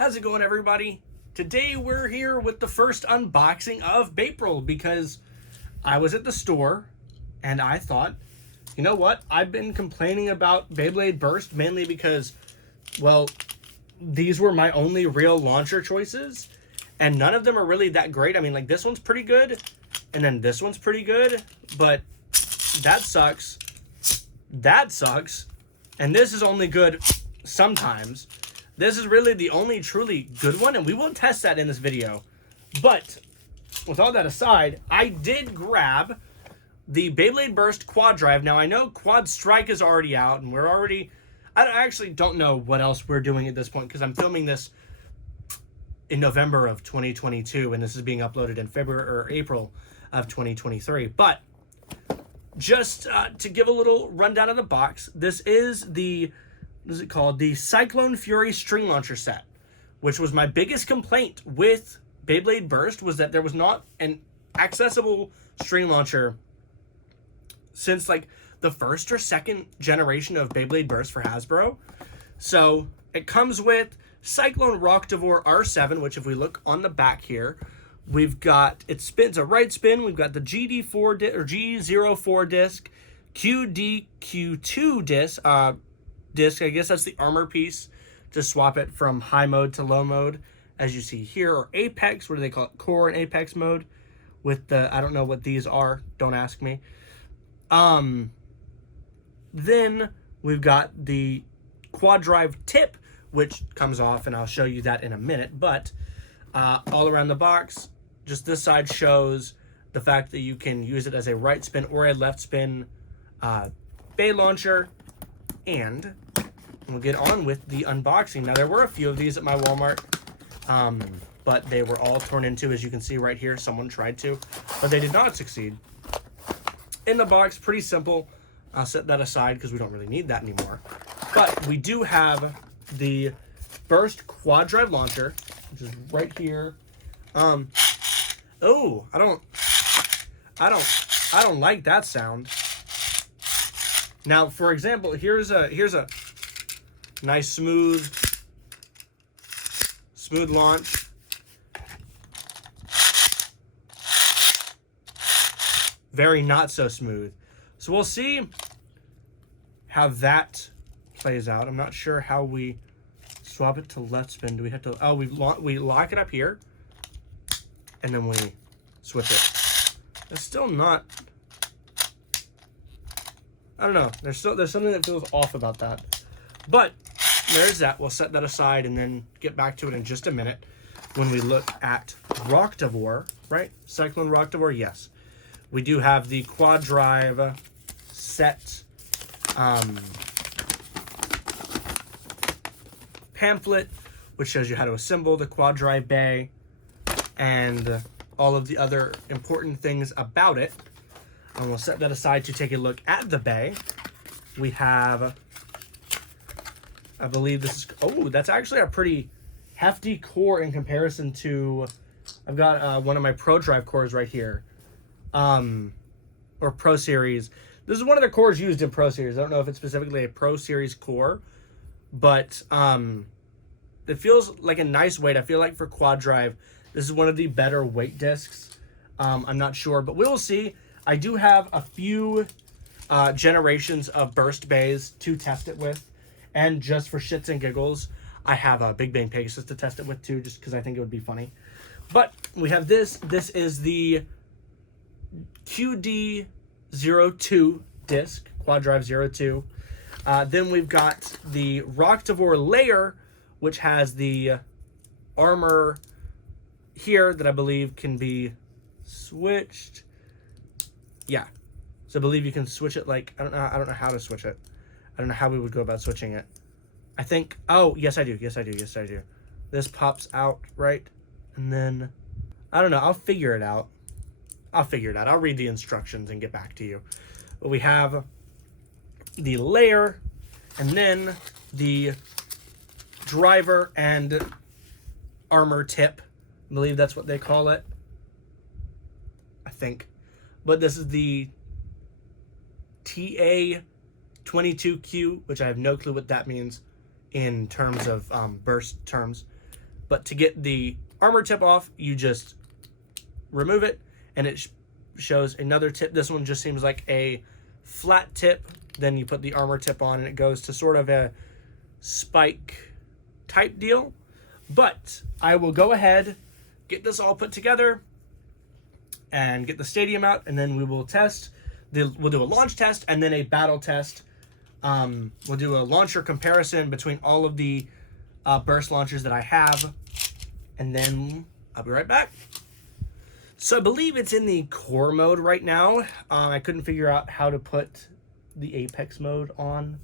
How's it going, everybody? Today we're here with the first unboxing of April because I was at the store and I thought, you know what? I've been complaining about Beyblade Burst mainly because, well, these were my only real launcher choices and none of them are really that great. I mean, like, this one's pretty good and then this one's pretty good, but that sucks. That sucks. And this is only good sometimes. This is really the only truly good one, and we will test that in this video. But with all that aside, I did grab the Beyblade Burst QuadDrive. Now, I know Quad Strike is already out, and we're already... I actually don't know what else we're doing at this point, because I'm filming this in November of 2022, and this is being uploaded in February or April of 2023. But just to give a little rundown of the box, this is the... what is it called? The Cyclone Fury string launcher set, which was my biggest complaint with Beyblade Burst, was that there was not an accessible string launcher since like the first or second generation of Beyblade Burst for Hasbro. So it comes with Cyclone Rocktivore R7, which if we look on the back here, we've got, it spins a right spin. We've got the GD4 or G04 disc, QDQ2 disc, I guess that's the armor piece to swap it from high mode to low mode, as you see here, or Apex. What do they call it? Core and Apex mode with the, I don't know what these are, don't ask me. Then we've got the QuadDrive tip, which comes off, and I'll show you that in a minute. But all around the box, just this side shows the fact that you can use it as a right spin or a left spin Bay launcher. And we'll get on with the unboxing. Now, there were a few of these at my Walmart, but they were all torn into, as you can see right here. Someone tried to, but they did not succeed. In the box, pretty simple. I'll set that aside because we don't really need that anymore. But we do have the Burst QuadDrive launcher, which is right here. Oh, I don't like that sound. Now, for example, here's a nice smooth launch. Very not so smooth. So we'll see how that plays out. I'm not sure how we swap it to left spin. Do we have to? Oh, we lock it up here, and then we switch it. It's still not. I don't know. There's something that feels off about that. But there's that. We'll set that aside and then get back to it in just a minute when we look at Rocktivore, right? Cyclone Rocktivore, yes. We do have the QuadDrive set pamphlet, which shows you how to assemble the QuadDrive bay and all of the other important things about it. And we'll set that aside to take a look at the bay. We have, I believe this is, oh, that's actually a pretty hefty core in comparison to, I've got one of my ProDrive cores right here, or Pro Series. This is one of the cores used in Pro Series. I don't know if it's specifically a Pro Series core, but it feels like a nice weight. I feel like for QuadDrive, this is one of the better weight discs. I'm not sure, but we will see. I do have a few generations of Burst bays to test it with. And just for shits and giggles, I have a Big Bang Pegasus to test it with too, just because I think it would be funny. But we have this. This is the QD02 disc, QuadDrive 02. Then we've got the Rocktivore layer, which has the armor here that I believe can be switched. Yeah, so I believe you can switch it like, I don't know how to switch it. I don't know how we would go about switching it. I think, oh, yes I do. This pops out, right? And then, I don't know, I'll figure it out. I'll read the instructions and get back to you. But we have the layer and then the driver and armor tip. I believe that's what they call it. I think. But this is the TA22Q, which I have no clue what that means in terms of burst terms. But to get the armor tip off, you just remove it, and it shows another tip. This one just seems like a flat tip. Then you put the armor tip on, and it goes to sort of a spike type deal. But I will go ahead, get this all put together, and get the stadium out, and then we will test. We'll do a launch test and then a battle test. We'll do a launcher comparison between all of the burst launchers that I have, and then I'll be right back. So I believe it's in the core mode right now. I couldn't figure out how to put the Apex mode on.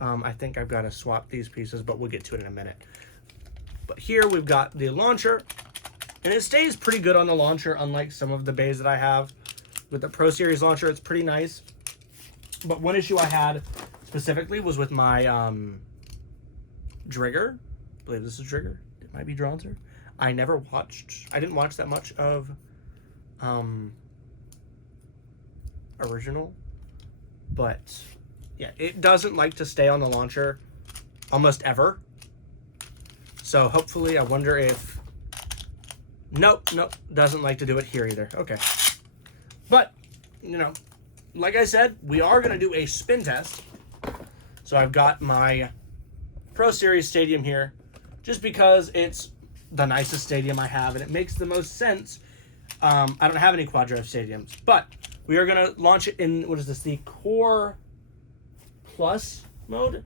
I think I've got to swap these pieces, but we'll get to it in a minute. But here we've got the launcher, and it stays pretty good on the launcher, unlike some of the bays that I have. With the Pro Series launcher, it's pretty nice. But one issue I had specifically was with my Drigger. I believe this is Drigger. It might be Dronzer. I didn't watch that much of original. But yeah, it doesn't like to stay on the launcher almost ever. So hopefully, I wonder if... Nope, doesn't like to do it here either. Okay. But, you know, like I said, we are going to do a spin test. So I've got my Pro Series stadium here just because it's the nicest stadium I have and it makes the most sense. I don't have any QuadDrive stadiums, but we are going to launch it in, what is this, the Core Plus mode?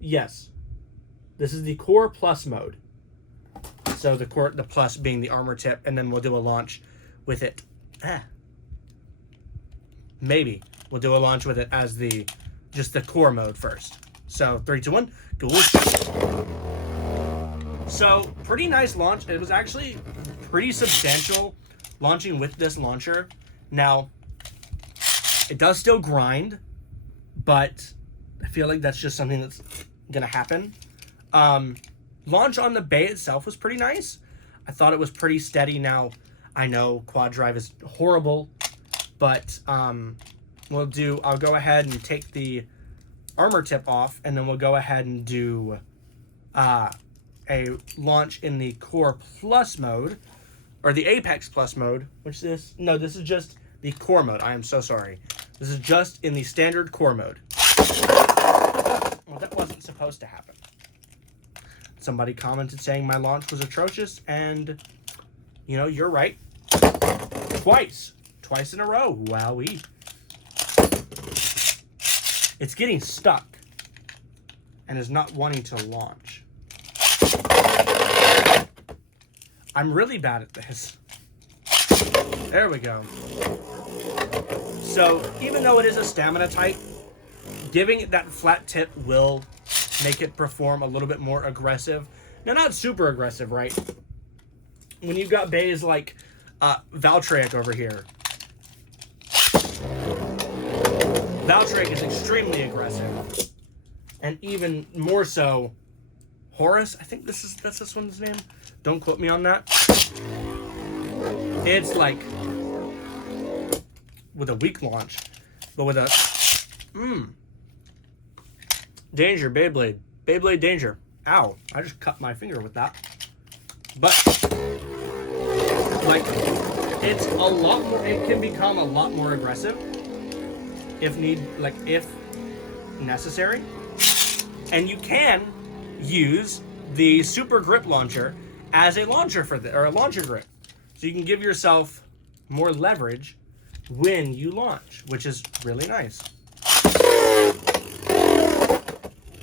Yes. This is the Core Plus mode. So the Plus being the armor tip, and then we'll do a launch with it. Maybe we'll do a launch with it as just the core mode first. So 3, 2, 1, go. So pretty nice launch. It was actually pretty substantial launching with this launcher. Now, it does still grind, but I feel like that's just something that's gonna happen. Launch on the bay itself was pretty nice. I thought it was pretty steady. Now, I know QuadDrive is horrible, but I'll go ahead and take the armor tip off, and then we'll go ahead and do a launch in the Core Plus mode, or the Apex Plus mode, this is just the core mode. I am so sorry. This is just in the standard core mode. Well, that wasn't supposed to happen. Somebody commented saying my launch was atrocious, and, you know, you're right. Twice in a row. Wowee. It's getting stuck and is not wanting to launch. I'm really bad at this. There we go. So, even though it is a stamina type, giving it that flat tip will make it perform a little bit more aggressive. Now, not super aggressive, right? When you've got bays like Valtryek over here. Valtryek is extremely aggressive. And even more so, Horus, I think that's this one's name. Don't quote me on that. It's like with a weak launch, but with a danger Beyblade. Beyblade danger. Ow, I just cut my finger with that. But like it's a lot more, it can become a lot more aggressive if necessary. And you can use the Super Grip Launcher as a launcher or a launcher grip. So you can give yourself more leverage when you launch, which is really nice.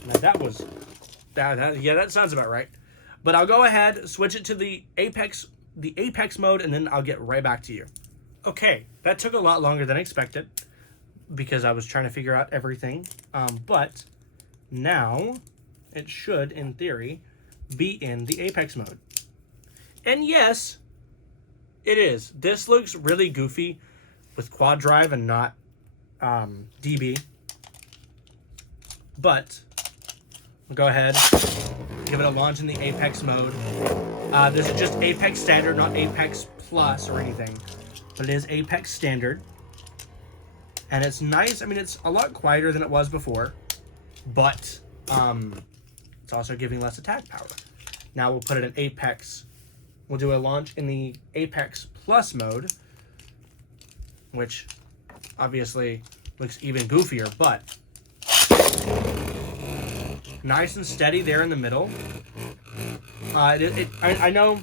Now that sounds about right. But I'll go ahead, switch it to the Apex mode, and then I'll get right back to you. Okay, that took a lot longer than expected because I was trying to figure out everything. But now it should, in theory, be in the Apex mode. And yes, it is. This looks really goofy with QuadDrive and not DB. But we'll go ahead, give it a launch in the Apex mode. This is just Apex Standard, not Apex Plus or anything. But it is Apex Standard. And it's nice. I mean, it's a lot quieter than it was before. But It's also giving less attack power. Now we'll put it in Apex. We'll do a launch in the Apex Plus mode, which obviously looks even goofier, but nice and steady there in the middle. I know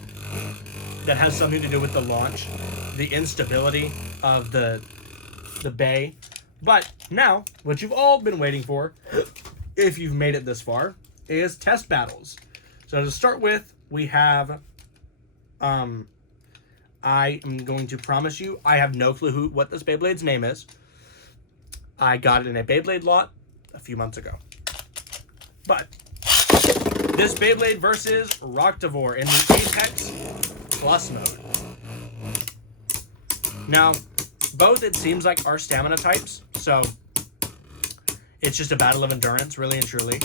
that has something to do with the launch, the instability of the bay. But now, what you've all been waiting for, if you've made it this far, is test battles. So to start with, we have, I am going to promise you, I have no clue what this Beyblade's name is. I got it in a Beyblade lot a few months ago. But this Beyblade versus Rocktavor in the Apex Plus mode. Now, both, it seems like, are stamina types, so it's just a battle of endurance, really and truly.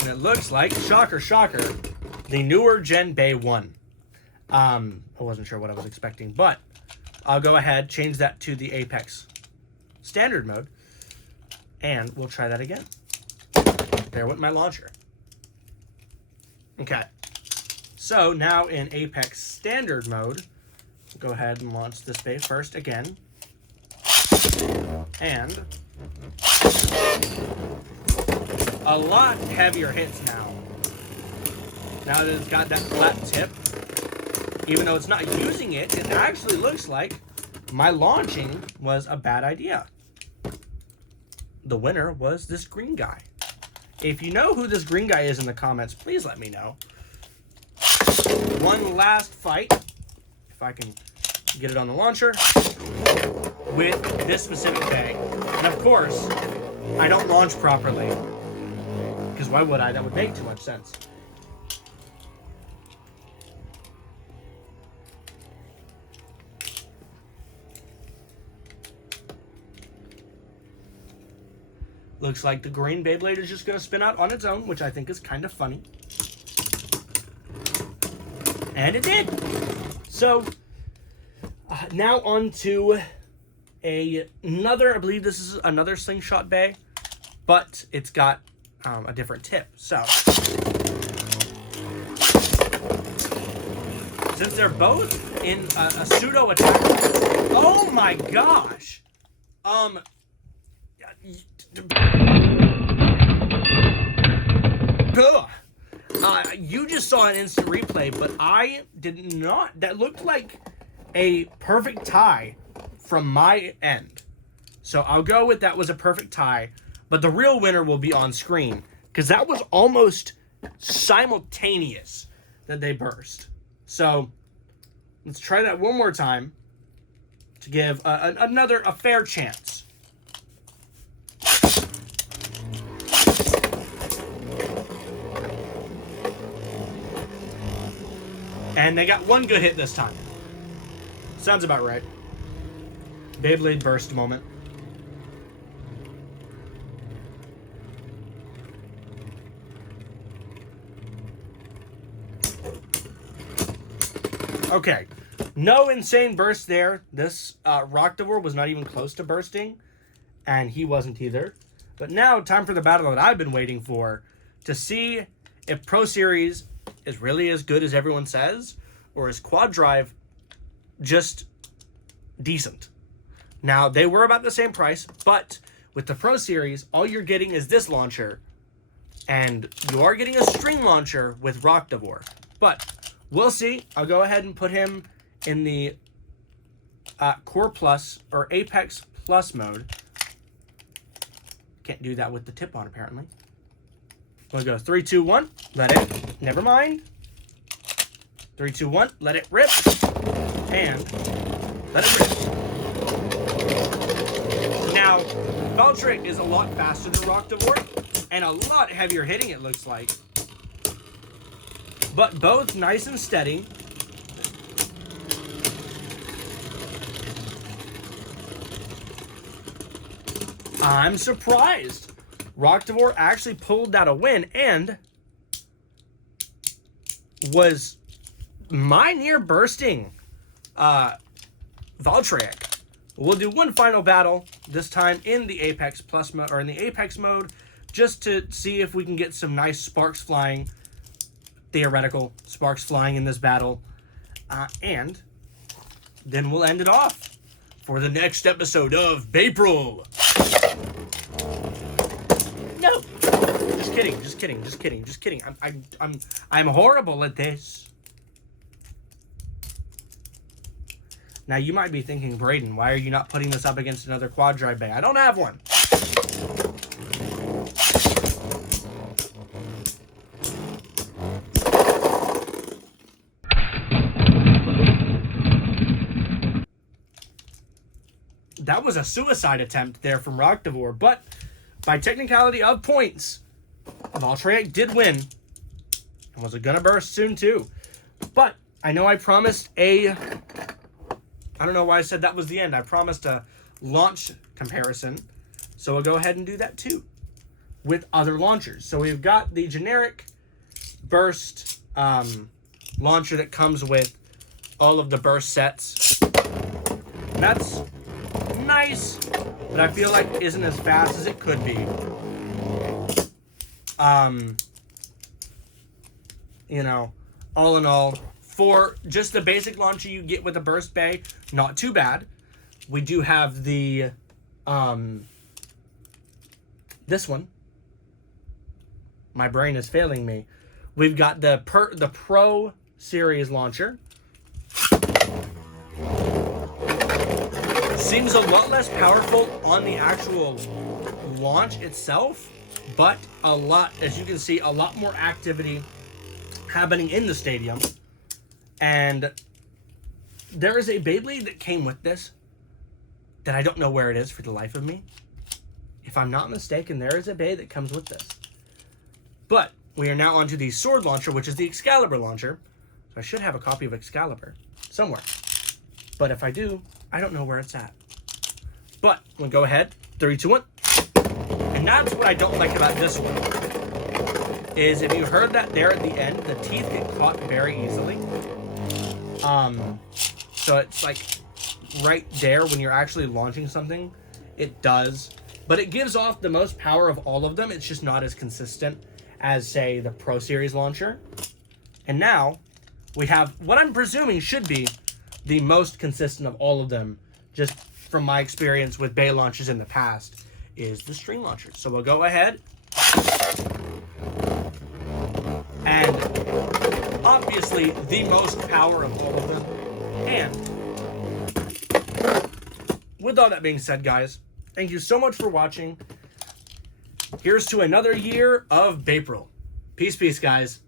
And it looks like, shocker, shocker, the newer Gen Bay 1. I wasn't sure what I was expecting, but I'll go ahead, change that to the Apex Standard mode, and we'll try that again. There went my launcher. Okay. So now in Apex Standard mode, go ahead and launch this bay first again. And a lot heavier hits now. Now that it's got that flat tip, even though it's not using it, it actually looks like my launching was a bad idea. The winner was this green guy. If you know who this green guy is in the comments, please let me know. One last fight, if I can get it on the launcher, with this specific bay. And of course, I don't launch properly, because why would I? That would make too much sense. Looks like the green Beyblade is just going to spin out on its own, which I think is kind of funny. And it did! So, now on to another, I believe this is another slingshot bay, but it's got a different tip. So, since they're both in a pseudo attack, oh my gosh! You just saw an instant replay, but I did not. That looked like a perfect tie from my end. So I'll go with that was a perfect tie, but the real winner will be on screen, because that was almost simultaneous that they burst. So let's try that one more time to give a fair chance. And they got one good hit this time. Sounds about right. Beyblade burst moment. Okay. No insane burst there. This Rocktavor was not even close to bursting. And he wasn't either. But now, time for the battle that I've been waiting for. To see if Pro Series is really as good as everyone says, or is QuadDrive just decent? Now, they were about the same price, but with the Pro Series, all you're getting is this launcher, and you are getting a string launcher with Rocktavor. But we'll see. I'll go ahead and put him in the Core Plus or Apex Plus mode. Can't do that with the tip on, apparently. We'll go 3, 2, 1. Let it. Never mind. 3, 2, 1. Let it rip. And let it rip. Now, Valtryek is a lot faster than Rocktavor and a lot heavier hitting, it looks like. But both nice and steady. I'm surprised. Rocktavor actually pulled out a win and was near bursting Valtryek. We'll do one final battle, this time in the Apex Plus mode, or in the Apex mode, just to see if we can get some nice sparks flying, theoretical sparks flying in this battle. And then we'll end it off for the next episode of April. No, just kidding. I'm horrible at this. Now you might be thinking, Brayden, why are you not putting this up against another QuadDrive bay? I don't have one. That was a suicide attempt there from Rocktivore, but by technicality of points, Valtryek did win. And was gonna burst soon too. But I know I promised I don't know why I said that was the end. I promised a launch comparison. So we'll go ahead and do that too with other launchers. So we've got the generic burst launcher that comes with all of the burst sets. That's nice, but I feel like isn't as fast as it could be. You know, all in all, for just the basic launcher you get with a burst bay, not too bad. We do have the this one. My brain is failing me. We've got the Pro Series launcher. Seems a lot less powerful on the actual launch itself, but a lot, as you can see, a lot more activity happening in the stadium. And there is a Beyblade that came with this that I don't know where it is for the life of me. If I'm not mistaken, there is a Bay that comes with this. But we are now onto the sword launcher, which is the Excalibur launcher. So I should have a copy of Excalibur somewhere. But if I do, I don't know where it's at. But we'll go ahead, 3, 2, 1. And that's what I don't like about this one. Is if you heard that there at the end, the teeth get caught very easily. So it's like right there when you're actually launching something, it does. But it gives off the most power of all of them. It's just not as consistent as, say, the Pro Series launcher. And now we have what I'm presuming should be the most consistent of all of them, just from my experience with Bay launchers in the past, is the string launcher. So we'll go ahead. And obviously the most power of all of them. And with all that being said, guys, thank you so much for watching. Here's to another year of April. Peace, guys.